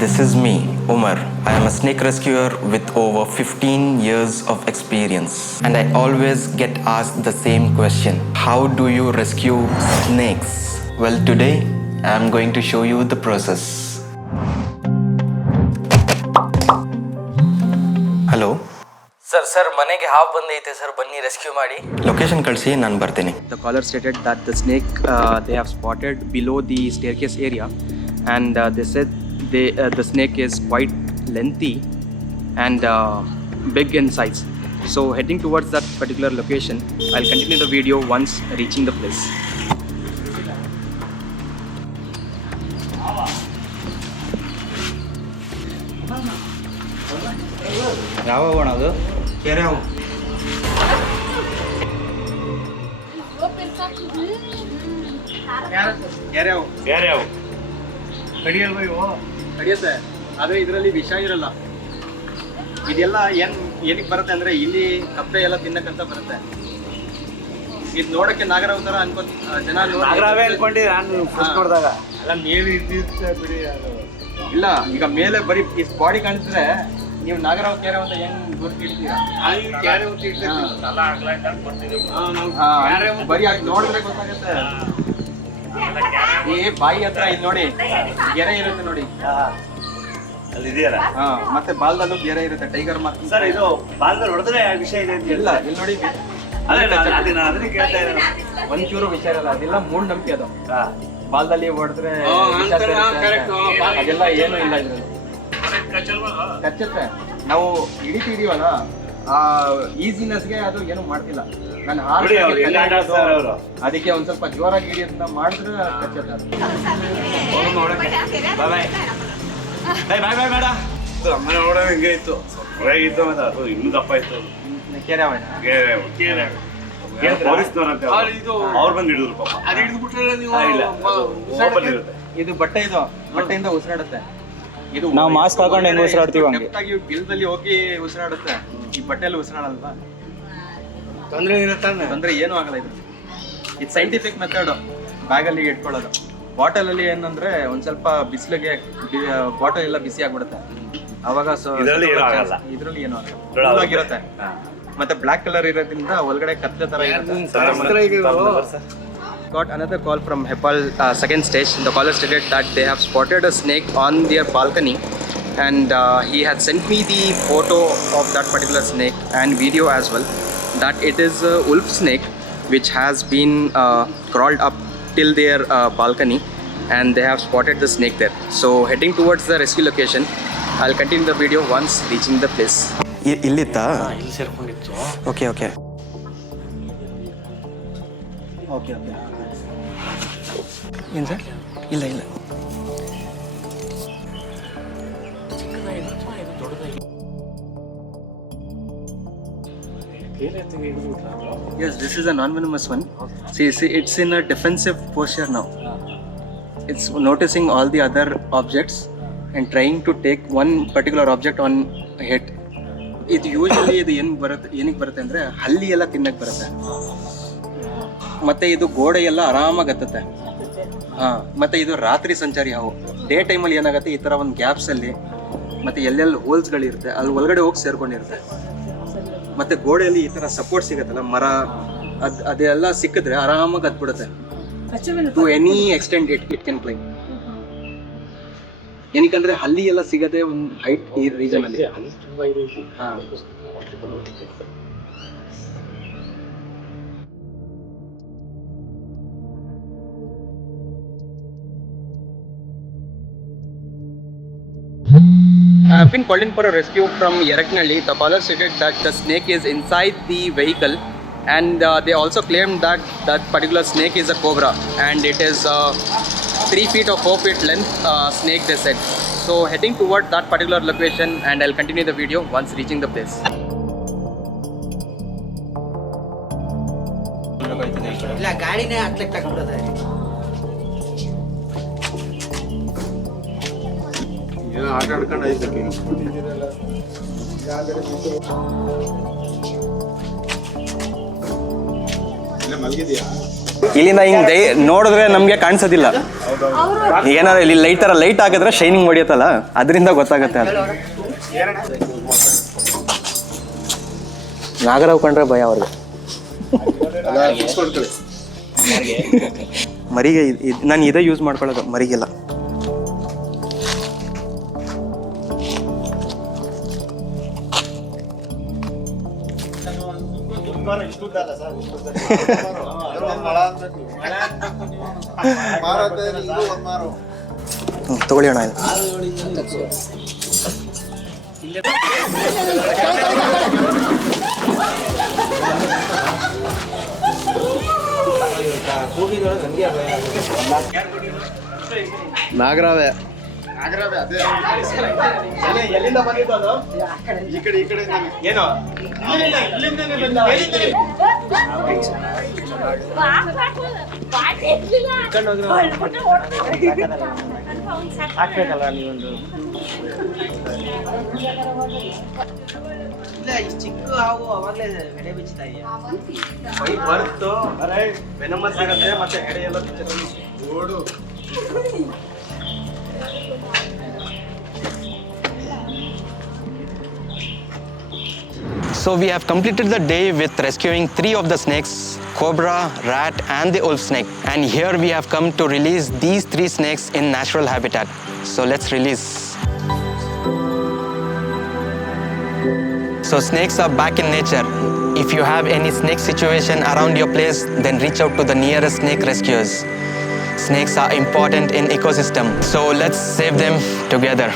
This is me, Umar. I am a snake rescuer with over 15 years of experience. And I always get asked the same question. How do you rescue snakes? Well, today I am going to show you the process. Hello? Sir ಮನೆಗೆ ಹಾವು ಬಂದೈತೆ sir, ಬನ್ನಿ rescue ಮಾಡಿ. Location ಕಳಿಸಿ, ನಾನು ಬರ್ತೀನಿ. The caller stated that the snake they have spotted below the staircase area, and they said the snake is quite lengthy and big in size. So heading towards that particular location, I'll continue the video once reaching the place. ಯಾವ ಹೋಗೋಣ ಅದು ಕೆರೆ ಹಾವು. ಯಾರ್ಯಾವ ನಡೆಯುತ್ತೆ, ಆದರೆ ಇದರಲ್ಲಿ ವಿಷ ಇರಲ್ಲ. ಇದೆಲ್ಲ ಏನಕ್ಕೆ ಬರುತ್ತೆ ಅಂದ್ರೆ ಇಲ್ಲಿ ಕಪ್ಪೆ ಎಲ್ಲ ತಿನ್ನಕ್ಕಂತ ಬರುತ್ತೆ. ಇದು ನೋಡಕ್ಕೆ ನಾಗರಾವ್ ತರ ಅನ್ಕೋ ಜನ ನಾಗರಾವೇ ಅನ್ಕೊಂಡಿ ನಾನು ಫಸ್ಟ್ ನೋಡಿದಾಗ ಎಲ್ಲ ಮೇಲೆ ಇದ್ದಿರುತ್ತೆ ಬಿಡಿ. ಅದು ಇಲ್ಲ, ಈಗ ಮೇಲೆ ಬರೀ ಈ ಬಾಡಿ ಕಾಣಿಸಿದ್ರೆ ನೀವು ನಾಗರಾವ್ ಕೆರೆ ಅಂತ ಹೆಂಗ್ ಗೊತ್ತಿರ್ತೀರಾ? ಕ್ಯಾರೆ ಹೊತ್ತಿ ಇಟ್ಟಿರ್ತೀವಿ. ಅಲ್ಲ ಆಗ್ಲಾಯ್ತು ಅಂತ ಬರ್ತಿದ್ದೀವಿ. ಬರೀ ಅದು ನೋಡಿದ್ರೆ ಗೊತ್ತಾಗುತ್ತೆ. ಈ ಬಾಯಿ ಹತ್ರ ಇದು ನೋಡಿ ಗೆರೆ ಇರುತ್ತೆ ನೋಡಿ. ಅಲ್ಲಿ ಇದೆಯಲ್ಲ. ಮತ್ತೆ ಬಾಲ್ದಲ್ಲೂ ಗೆರೆ ಇರುತ್ತೆ, ಟೈಗರ್ ಮಾರ್ಕ್. ಸರ್ ಇದು ಬಾಲ್ದಲ್ಲಿ ಹೊಡೆದ್ರೆ ವಿಷಯ ಇದೆ ಅಂತ ಇಲ್ಲ, ಇಲ್ಲಿ ನೋಡಿ ಅದೇ ನಾನು ಅದನ್ನೇ ಕೇಳ್ತಾ ಇದ್ದೇನೆ. ಒಂಚೂರು ವಿಷಯ ಇರಲ್ಲ, ಅದೆಲ್ಲ ಮೂಢನಂಬಿಕೆ. ಅದು ಹಾ. ಬಾಲ್ದಲ್ಲಿ ಹೊಡೆದ್ರೆ ಅದೆಲ್ಲ ಏನೂ ಇಲ್ಲ ಇದ್ರಲ್ಲಿ. ಕಚ್ಚುತ್ತೆ, ನಾವು ಹಿಡಿತಿದೀವಲ್ಲ ಆ ಈಸಿನೆಸ್ಗೆ ಅದು ಏನು ಮಾಡ್ತಿಲ್ಲ. ನಾನು ನೋಡಿ ಅವ್ರು ಎಲ್ಲ ಆಟಾಡ್ತಾರೆ ಅವರು. ಅದಕ್ಕೆ ಒಂದ್ ಸ್ವಲ್ಪ ಜೋರಾಗಿ ಹಿಡಿಯೋದನ್ನ ಮಾಡಿದ್ರೆ ಕಚ್ಚುತ್ತೆ ಅದು. ಬಾಯ್ ಬಾಯ್ ಬಾಯ್ ಬಾಯ್ ಬೇಡ. ಅಮ್ಮನ ನೋಡೋ ಹಿಂಗೆ ಇತ್ತು, ಹೊರಗಿತ್ತು. ಮತ್ತೆ ಅದು ಇನ್ನೂ ದಪ್ಪ ಇತ್ತು. ಕೆರೆ ಅವನ ಪೊಲೀಸ್ನವರಂತೆ ಅವ್ರು ಬಂದು ಹಿಡಿದ್ರು ಪಾಪ. ಅದು ಹಿಡಿದ್ಬಿಟ್ರೆ ನೀವು ಇಲ್ಲ, ಓಪನ್ ಇರುತ್ತೆ. ಇದು ಬಟ್ಟೆಯಿಂದ ಉಸಿರಾಡುತ್ತೆ. ಇದು ನಾವು ಮಾಸ್ಕ್ ಹಾಕೊಂಡು ಹೆಂಗ್ ಉಸಿರಾಡ್ತೀವಿ ಹಂಗೆ. ಗಿಲ್ದಲ್ಲಿ ಹೋಗಿ ಉಸಿರಾಡುತ್ತೆ. ಈ ಬಟ್ಟೆಯಲ್ಲಿ ಉಸಿರಾಡಲ್ವಾ? ತೊಂದರೆ ಇರುತ್ತಾನೆ. ತೊಂದರೆ ಏನೂ ಆಗಲ್ಲ. ಇದು ಸೈಂಟಿಫಿಕ್ ಮೆಥಡ್. ಬ್ಯಾಗಲ್ಲಿ ಇಟ್ಕೊಳ್ಳೋದು. ಬಾಟಲ್ ಅಲ್ಲಿ ಏನಂದ್ರೆ ಒಂದ್ ಸ್ವಲ್ಪ ಬಿಸಿಲಿಗೆ ಬಾಟಲ್ ಎಲ್ಲ ಬಿಸಿ ಆಗ್ಬಿಡುತ್ತೆ. ಅವಾಗ ಇದ್ರಲ್ಲಿ ಏನೂ ಆಗಲ್ಲ. ಇದ್ರಲ್ಲಿ ಏನೂ ಆಗಲ್ಲ, ಆಗಿರುತ್ತೆ. ಮತ್ತೆ ಬ್ಲಾಕ್ ಕಲರ್ ಇರೋದ್ರಿಂದ ಒಳಗಡೆ ಕತ್ಲೆ ತರ ಇರುತ್ತೆ. Got another call from Hepal second stage. The caller stated that they have spotted a snake on their balcony, and he had sent me the photo of that particular snake and video as well. That it is a wolf snake which has been crawled up till their balcony, and they have spotted the snake there. So heading towards the rescue location, I'll continue the video once reaching the place. ಇಲ್ಲಿತ್ತಾ? ಇಲ್ಲಿ ಸೇರ್ಕೊಂಡಿತ್ತು. Okay okay Okay. ಏನು sir? ಇಲ್ಲ ಇಲ್ಲ. Yes, this is a non-venomous one. See, it's in a defensive posture now. It's noticing all the other objects and trying to take one particular object on hit. ಇದು usually ಇದು ಏನಕ್ಕೆ ಬರುತ್ತೆ ಅಂದರೆ ಹಲ್ಲಿ ಎಲ್ಲ ತಿನ್ನಕ್ಕೆ ಬರುತ್ತೆ. ಮತ್ತು ಇದು ಗೋಡೆ ಎಲ್ಲ ಆರಾಮಾಗಿ ಹತ್ತುತ್ತೆ. ಮತ್ತು ಇದು ರಾತ್ರಿ ಸಂಚಾರಿ ಹಾವು. ಡೇ ಟೈಮಲ್ಲಿ ಏನಾಗುತ್ತೆ, ಈ ಥರ ಒಂದು ಗ್ಯಾಪ್ಸಲ್ಲಿ ಮತ್ತು ಎಲ್ಲೆಲ್ಲಿ ಹೋಲ್ಸ್ಗಳಿರುತ್ತೆ ಅಲ್ಲಿ ಒಳಗಡೆ ಹೋಗಿ ಸೇರ್ಕೊಂಡಿರುತ್ತೆ. ಮತ್ತು ಗೋಡೆಯಲ್ಲಿ ಈ ಥರ ಸಪೋರ್ಟ್ ಸಿಗುತ್ತಲ್ಲ, ಮರ ಅದೆಲ್ಲ ಸಿಕ್ಕಿದ್ರೆ ಆರಾಮಾಗಿ ಹತ್ಬಿಡುತ್ತೆ. To any extent it can climb. ಏನಕ್ಕಂದ್ರೆ ಹಲ್ಲಿ ಎಲ್ಲ ಸಿಗದೆ ಒಂದು ಹೈಟ್ ಈ ರೀಜನ್ ಅಲ್ಲಿ. I've been called in for a rescue from Yeraknalli. The caller stated that the snake is inside the vehicle, and they also claimed that that particular snake is a cobra, and it is 3 feet or 4 feet length snake, they said. So heading toward that particular location, and I'll continue the video once reaching the place. ಇಲ್ಲ ಗಾಡಿನೇ ಹತ್ಲಿಕ್ಕೆ ತಗೊಂಡ್ರೆ ಏನೋ ಆಟ ಆಡ್ಕೊಂಡು ಐತಕ್ಕೆ ಇಲ್ಲ ಮಲಗಿದ್ಯಾ? ಇಲ್ಲಿಂದ ಹಿಂಗೆ ನೋಡಿದ್ರೆ ನಮಗೆ ಕಾಣಿಸೋದಿಲ್ಲ. ಏನಾರ ಇಲ್ಲಿ ಲೈಟ್ ಹಾಕಿದ್ರೆ ಶೈನಿಂಗ್ ಹೊಡಿಯುತ್ತಲ್ಲ ಅದರಿಂದ ಗೊತ್ತಾಗುತ್ತೆ ಅದು. ನಾಗರಾವ್ ಕಂಡ್ರೆ ಭಯ ಅವ್ರಿಗೆ. ಮರಿಗೆ ನಾನು ಇದೇ ಯೂಸ್ ಮಾಡ್ಕೊಳ್ಳೋದು ಮರಿಗೆಲ್ಲ. ತಗೊಳ್ಳಿ ಅಣ್ಣ ಇದು. ನಾಗರಾವೆ ಎಲ್ಲಿಂದ ಬಂದಿದ್ದು ಅದು? ಈ ಕಡೆ ಏನು ಹಾಕ್ಬೇಕಲ್ಲ ನೀವೊಂದು. ಇಲ್ಲ ಇಷ್ಟು ಚಿಕ್ಕ ಹಾವು ಅವಾಗಲೇ ಎಡೆ ಬಿಚ್ಚುತ್ತಾ ಇದೆಯಾ? ಬರ್ತು ವೆನಮಸ್ ಇರುತ್ತೆ ಮತ್ತೆ ಎಡೆ ಎಲ್ಲ ಓಡು. So we have completed the day with rescuing 3 of the snakes, cobra, rat and the wolf snake. And here we have come to release these 3 snakes in natural habitat. So let's release. So snakes are back in nature. If you have any snake situation around your place, then reach out to the nearest snake rescuers. Snakes are important in ecosystem. So let's save them together.